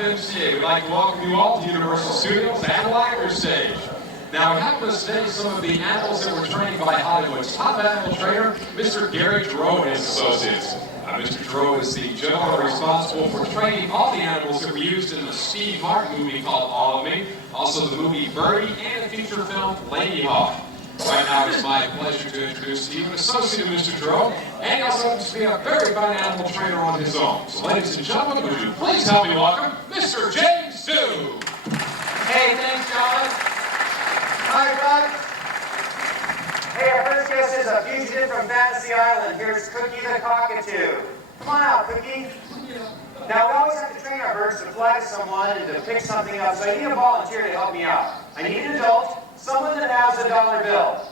of MCA, we'd like to welcome you all to Universal Studios Animal Actors Stage. Now, we have with us today some of the animals that were trained by Hollywood's top animal trainer, Mr. Gary Giroux and his associates. Mr. Giroux is the gentleman responsible for training all the animals that were used in the Steve Martin movie called All of Me, also the movie Birdie, and the feature film Lady Hawk. Right now, it's my pleasure to introduce to you an associate of Mr. Giroux, and he also happens to be a very fine animal trainer on his own. So, ladies and gentlemen, would you please help me welcome Mr. James Sue. Hey, thanks, John. Hi, Bud. Hey, our first guest is a fugitive from Fantasy Island. Here's Cookie the cockatoo. Come on out, Cookie. Now, we always have to train our birds to fly to someone and to pick something up, so I need a volunteer to help me out. I need an adult, someone that has a $1 bill.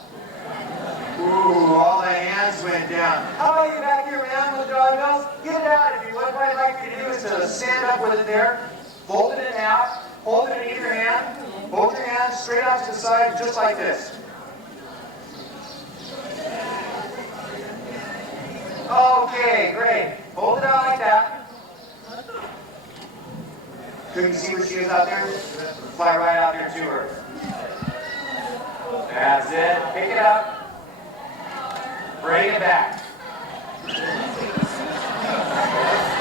Ooh, all the hands went down. How about you back here, man, with the $1 bills? Get it out if you would. What I'd like you to do is to stand up with it there, fold it in half, hold it in either hand, hold your hand straight out to the side, just like this. Okay, great. Hold it out like that. Couldn't see where she is out there? Fly right out there to her. That's it. Pick it up. Bring it back.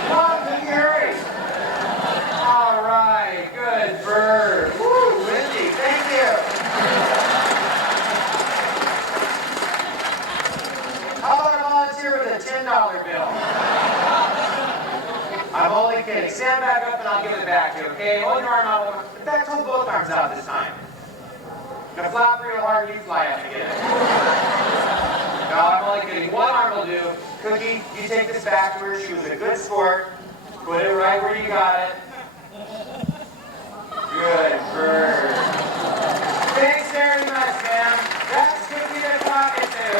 Come on, Cookie, hurry. All right, good bird. Woo, Wendy, thank you. How about a volunteer with a $10 bill? I'm only kidding. Stand back up and I'll give it back to you, okay? Hold your arm out. In fact, hold both arms out this time. Now flap real hard, you fly up to get it. No, I'm only kidding. One arm will do. Cookie, you take this back to her. She was a good sport. Put it right where you got it. Good bird. Thanks very much, ma'am. That's Cookie the cockatoo.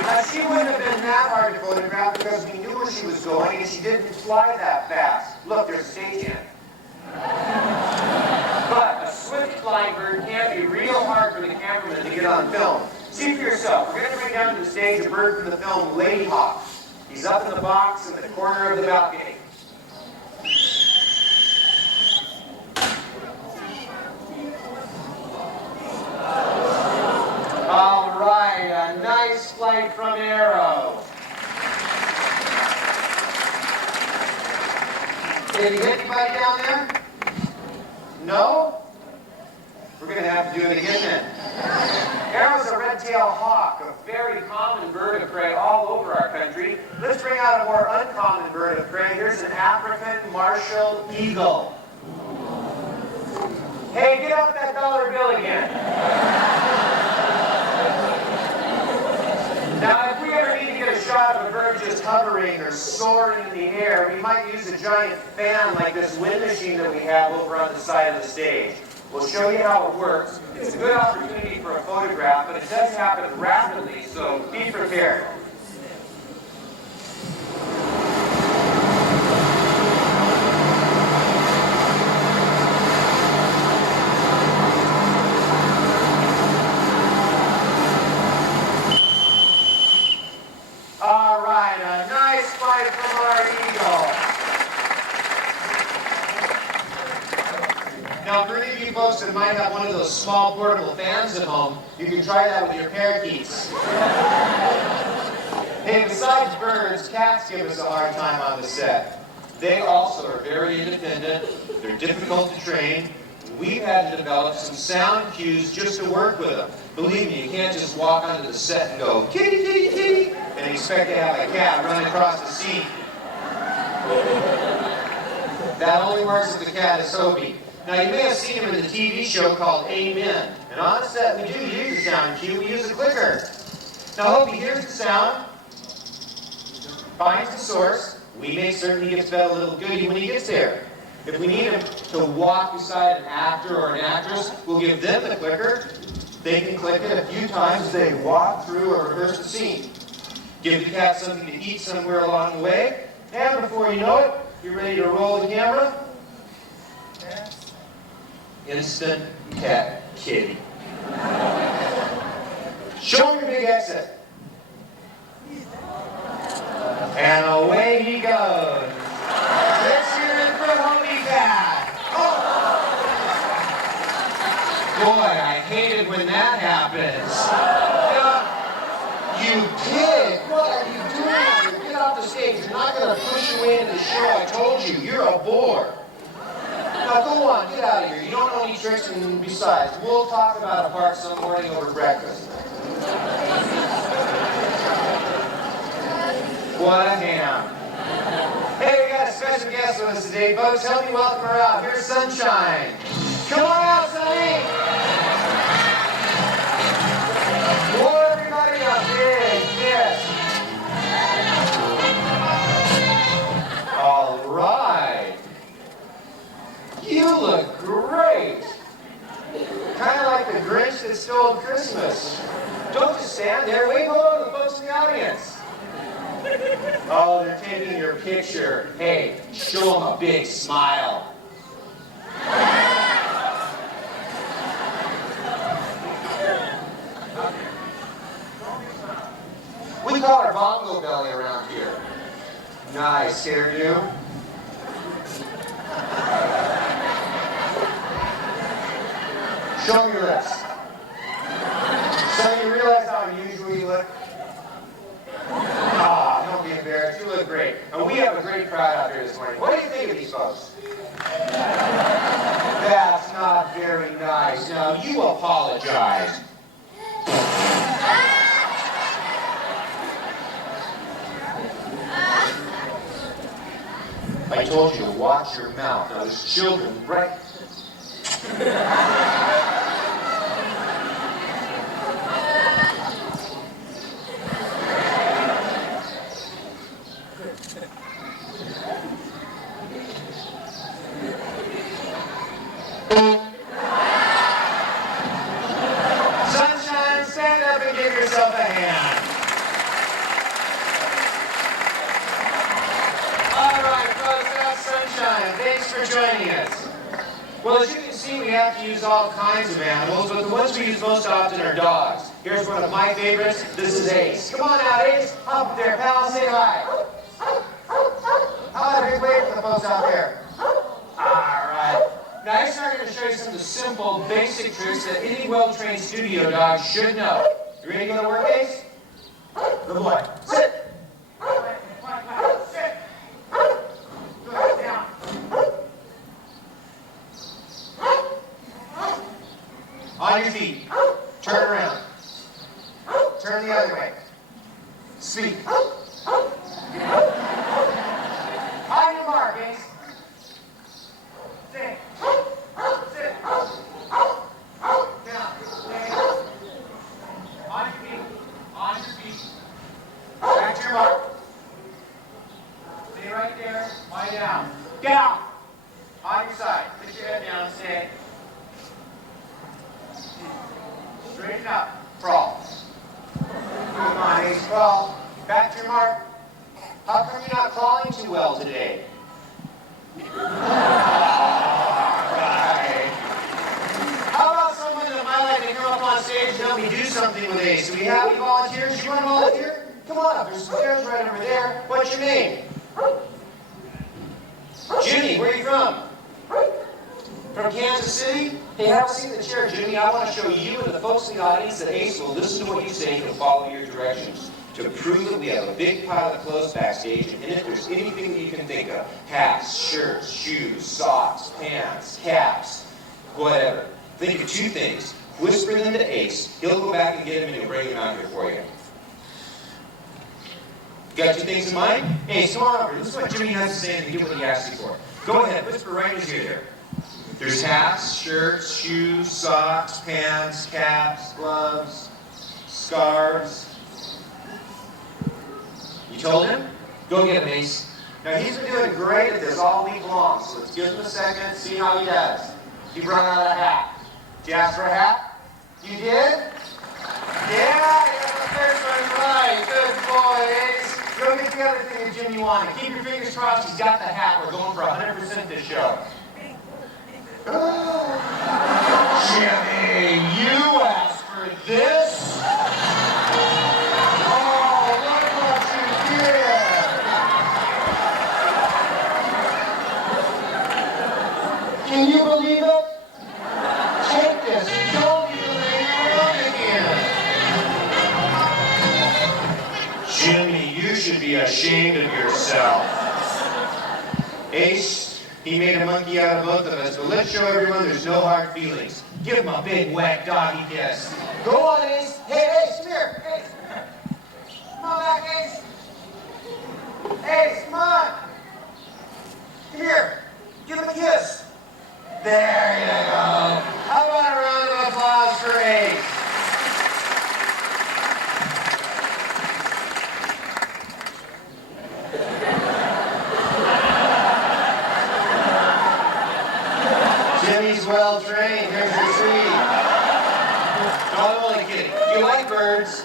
Now, she wouldn't have been that hard to photograph because we knew where she was going and she didn't fly that fast. Look, there's a stage hand. But a swift flying bird can be real hard for the cameraman to get on film. See for yourself. We're going to bring down to the stage a bird from the film Lady Hawk. He's up in the box in the corner of the balcony. All right, a nice flight from Arrow. Did you hit anybody down there? No? We're going to have to do it again then. Arrow's a red-tailed hawk, a very common bird of prey all over our country. Let's bring out a more uncommon bird of prey. Here's an African martial eagle. Hey, get out that $1 bill again. Now, if we ever need to get a shot of a bird just hovering or soaring in the air, we might use a giant fan like this wind machine that we have over on the side of the stage. We'll show you how it works. It's a good opportunity for a photograph, but it does happen rapidly, so be prepared. All right, a nice flight from our eagle. Now, for any of you folks that might have one of those small portable fans at home, you can try that with your parakeets. Hey, besides birds, cats give us a hard time on the set. They also are very independent. They're difficult to train. We've had to develop some sound cues just to work with them. Believe me, you can't just walk onto the set and go, kitty, kitty, kitty, and expect to have a cat run across the scene. That only works if the cat is Soapy. Now, you may have seen him in the TV show called Amen. And on the set, we do use a sound cue. We use a clicker. Now, Opie hears the sound, finds the source. We make certain he gets fed a little goodie when he gets there. If we need him to walk beside an actor or an actress, we'll give them the clicker. They can click it a few times as they walk through or rehearse the scene. Give the cat something to eat somewhere along the way, and before you know it, you're ready to roll the camera. Instant cat kitty. Show him your big exit. And away he goes. Let's hear not going to push you into the show. I told you, you're a bore. Now go on, get out of here. You don't know any tricks, and besides, we'll talk about a part some morning over breakfast. What a ham. Hey, we got a special guest with us today, folks. Help me welcome her out. Here's Sunshine. Come on out, Sunny. Blow everybody up big, yes. All right. You look great. Kind of like the Grinch that stole Christmas. Don't just stand there. Wave hello to the folks in the audience. Oh, they're taking your picture. Hey, show them a big smile. We call her Bongo Belly around here. Nice hairdo. Show me your lips. So you realize how unusual you look? Ah, don't be embarrassed. You look great. And we have a great crowd out here this morning. What do you think of these folks? That's not very nice. Now, you apologize. I told you to watch your mouth. Now, there's children, right? Sunshine, stand up and give yourself a hand. All right, folks, that's Sunshine. Thanks for joining us. Well, as you can see, we have to use all kinds of animals, but the ones we use most often are dogs. Here's one of my favorites. This is Ace. Come on out, Ace. Hop up there, pal. Say hi. How about a big wave for the folks out there? All right. Now, Ace and I are going to show you some of the simple, basic tricks that any well-trained studio dog should know. You ready to go to work, Ace? Good boy. Sit. Sit. Good. Down. On your feet. Turn around. Turn the other way. Speak. On your mark, Ace. Sit. Sit. Down. Stay. On your feet. On your feet. Back to your mark. Stay right there. Lie down. Get out. On your side. Put your head down. Stay. Straighten up. Crawl. Come on, Ace. Crawl. Back to your mark. How come you're not crawling too well today? Alright. How about someone that might like to come up on stage and help me do something with Ace? Do we have any volunteers? You want to volunteer? Come on up. There's some chairs right over there. What's your name? Jimmy, where are you from? From Kansas City? Hey, have a seat in the chair, Jimmy. I want to show you and the folks in the audience that Ace will listen to what you say and follow your directions. To prove that we have a big pile of clothes backstage, and in it there's anything that you can think of. Hats, shirts, shoes, socks, pants, caps, whatever. Think of two things. Whisper them to Ace. He'll go back and get them and he'll bring them out here for you. Got two things in mind? Ace, come on over. This is what Jimmy has to say and get what he asked you for. Go ahead, whisper right as you're here. There's hats, shirts, shoes, socks, pants, caps, gloves, scarves. You told him? Go get him, Ace. Now, he's been doing great at this all week long, so let's give him a second, see how he does. He brought out a hat. Did you ask for a hat? You did? Yeah, you got the first one right. Good boy, Ace. Go get the other thing that Jimmy wanted. Keep your fingers crossed. He's got the hat. We're going for 100% this show. Jimmy, you asked for this? Can you believe it? Take this. Don't even lay around again. Jimmy, you should should be ashamed of yourself. Ace, he made a monkey out of both of us, but let's show everyone there's no hard feelings. Give him a big wet doggy kiss. Go on, Ace. Hey, Ace, come here. Ace. Come on back, Ace. Ace, come on. Come here. Give him a kiss. There you go. How about a round of applause for Ace? Jimmy's well trained. Here's your treat. No, I'm only kidding. You like birds?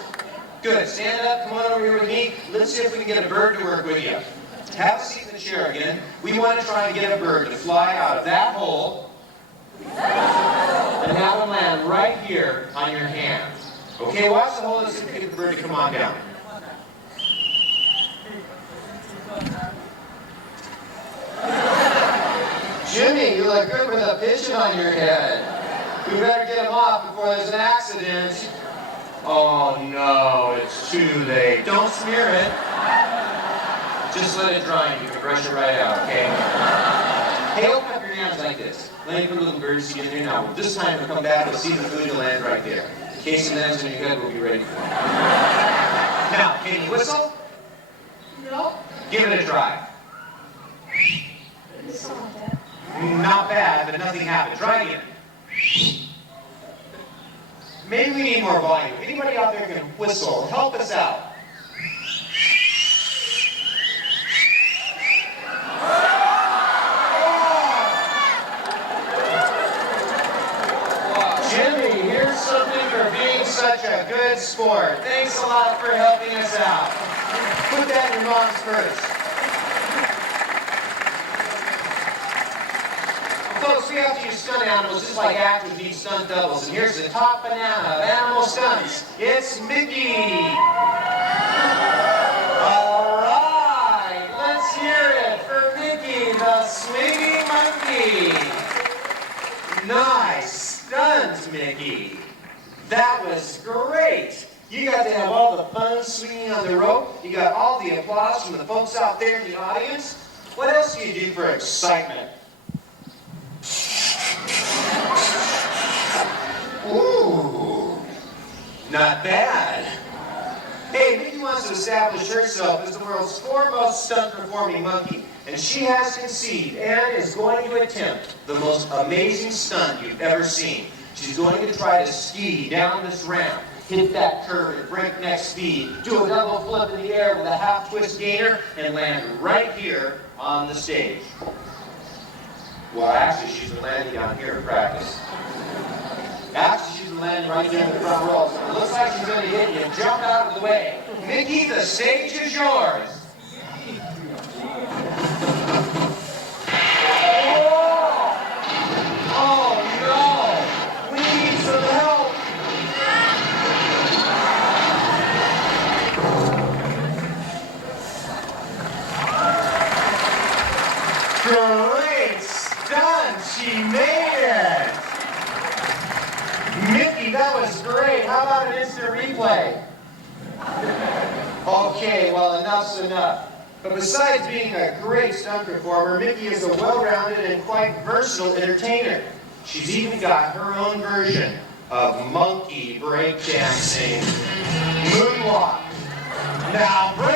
Good. Stand up. Come on over here with me. Let's see if we can get a bird to work with you. Have a seat in the chair again. We want to try and get a bird to fly out of that hole and have him land right here on your hand. Okay, watch the hole. Let's see if we can get the bird to come on down. Jimmy, you look good with a pigeon on your head. We better get him off before there's an accident. Oh no, it's too late. Don't smear it. Just let it dry and you can brush it right out, okay? Hey, open up your hands like this. Let me put a little birdseed in there now. This time we'll come back, we'll see the food to land right there. In case it lands on your head, we'll be ready for it. Now, can you whistle? No. Give it a try. Not bad, but nothing happened. Try again. Maybe we need more volume. Anybody out there can whistle? Help us out. Jimmy, here's something for being such a good sport. Thanks a lot for helping us out. Put that in your mom's purse. Folks, we have to use stunt animals just like actors need stunt doubles. And here's the top banana of animal stunts. It's Mickey. All right, let's hear it for Mickey, the swinging monkey. Nice stunt, Mickey. That was great. You got to have all the fun swinging on the rope. You got all the applause from the folks out there in the audience. What else do you do for excitement? Ooh, not bad. Hey, Mickey wants to establish herself as the world's foremost stunt-performing monkey, and she has conceived and is going to attempt the most amazing stunt you've ever seen. She's going to try to ski down this ramp, hit that curve at breakneck speed, do a double flip in the air with a half-twist gainer, and land right here on the stage. Well, actually, she's been landing down here in practice. Actually, she's been landing right there in the front row. So it looks like she's going to hit you. Jump out of the way. Mickey, the stage is yours. Oh, no. We need some help. Great stunt. She made it. Mickey, that was great. How about an instant replay? Okay, well, enough's enough. But besides being a great stunt performer, Mickey is a well-rounded and quite versatile entertainer. She's even got her own version of monkey breakdancing. Moonwalk. Now, break